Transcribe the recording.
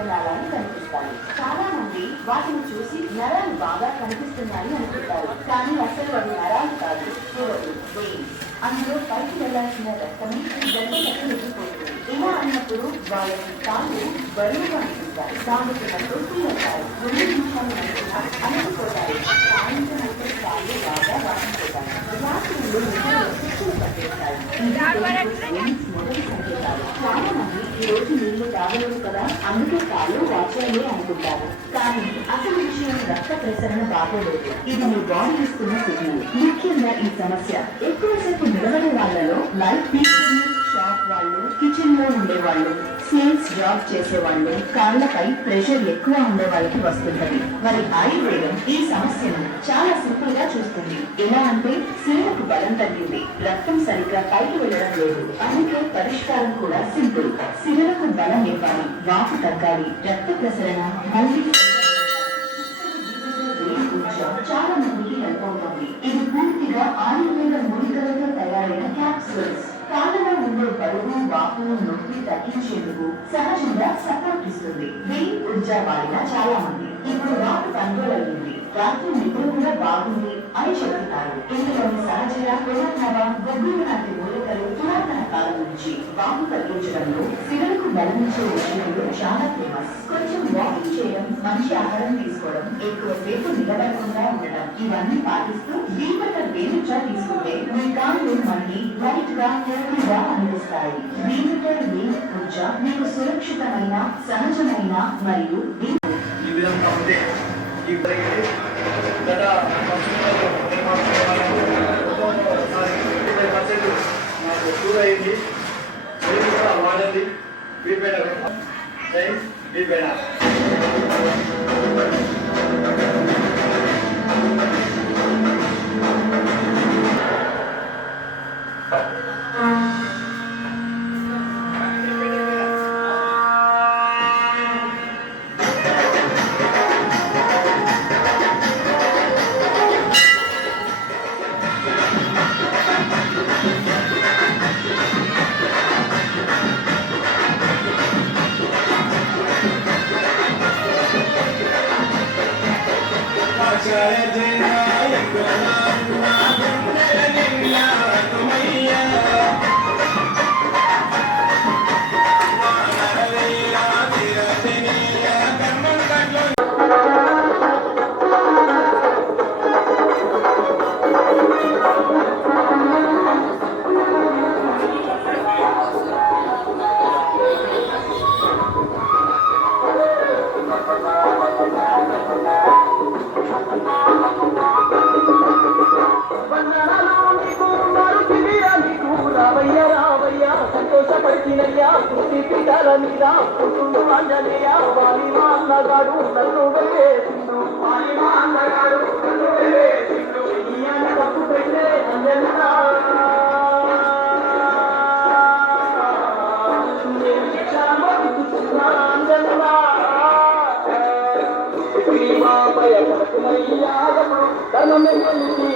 రక్తనాళాలు కనిపిస్తాయి. చాలా మంది వాటిని చూసి నరాలు బాగా కనిపిస్తున్నాయి అనుకుంటారు, కానీ అసలు అవి నరాలు కాదు, చూడదు వెయిన్స్. అందులో పైకి వెళ్లాల్సిన రక్తమే గడ్డలకు వెళ్ళిపోతుంది. ఇలా అన్నప్పుడు వాళ్ళకి తాళ్ళు బరువుగా అనిపిస్తాయి, తాగుతున్నట్టు ఫీల్ అవుతారు. 2 నిమిషాలు అనుకుపోతారు. సాయంత్రం అయితే తాళ్ళు బాగా వాసిపోతాయి. రాత్రులు శిక్షలు పట్టేస్తాయి. మొదటి సంకేతాలు. చాలా మంది ఈ రోజు నీళ్లు తాగలేదు కదా, అందుకే తాళ్ళు వాచాలే అనుకుంటారు, కానీ అసలు విషయం రక్త ప్రసరణ బాగోలేదు. ఇది మీ బాడీ ఇస్తున్న సిగ్నల్. ముఖ్యంగా ఈ సమస్య ఎక్కువసేపు నిలబడే వాళ్ళలో, లైఫ్ తీసుకుని షాప్ వాళ్ళు, కిచెన్ లో ఉండేవాళ్ళు, సేల్స్ జాబ్ చేసేవాళ్ళు, కాళ్లపై ప్రెషర్ ఎక్కువ ఉండే వాళ్ళకి వస్తుంటది. మరి ఆయుర్వేదం ఈ సమస్యను చాలా సింపుల్ గా చూస్తుంది. ఎలా అంటే శిలకు బలం తగ్గింది, రక్తం సరిగ్గా పైకి వెళ్ళడం లేదు, అందుకే పరిష్కారం కూడా సింపుల్. శిలకు బలం ఇవ్వాలి, వాపు తగ్గాలి, రక్త ప్రసరణ మళ్ళీ చాలా మందికి హెల్ప్ అవుతుంది. ఇది పూర్తిగా ఆయుర్వేద మూలికలతో తయారైన క్యాప్సూల్స్. కాళ్ళలో ఉండే బరువు, వాపు, నొప్పి తగ్గించేందుకు సహజంగా సపోర్ట్ ఇస్తుంది. వెయిన్ ఊర్జా వాడిన చాలా మంది ఇప్పుడు వాపు కంట్రోల్ అయ్యింది, రాత్రి నిద్ర కూడా బాగుంది అని చెప్తున్నారు. ఇందులోని సహజ పునర్నవ బొగ్గులు లాంటి మూలికలు పురాతన కాలం నుంచి వాపు తగ్గించడంలో శిలకు బలమించే విషయంలో చాలా ఫేమస్. కొంచెం వాకింగ్ చేయడం, మంచి ఆహారం తీసుకోవడం, ఎక్కువసేపు నిలబడకుండా ఉండడం, ఇవన్నీ పాటిస్తూ వీమటర్ వేలుచా తీసుకుంటే మీ కాళ్ళు మళ్ళీ లైట్ గా హెల్తీగా అనిపిస్తాయి. వీమటర్ వేలు పూజ మీకు సురక్షితమైన, సహజమైన మరియు ఈ విధంగా ఉంటే ఈ గత నాకు క్యూర్ అయింది. కూడా వాడండి. వీపేట సంతోషపడినయ్యా కృషి పీఠాల మీద పుట్టుండు అంజనేయ. వాలి మా అన్నగాడు నన్ను వేసిండు, వాలి మా అన్నగాడు నన్ను వేసిండు. ఇయ్యాల తప్పు పెట్టే అంజనా నేను శిక్షణ అంజనా శ్రీమాపయ కడుకునయ్యా ధర్మమే కలిసి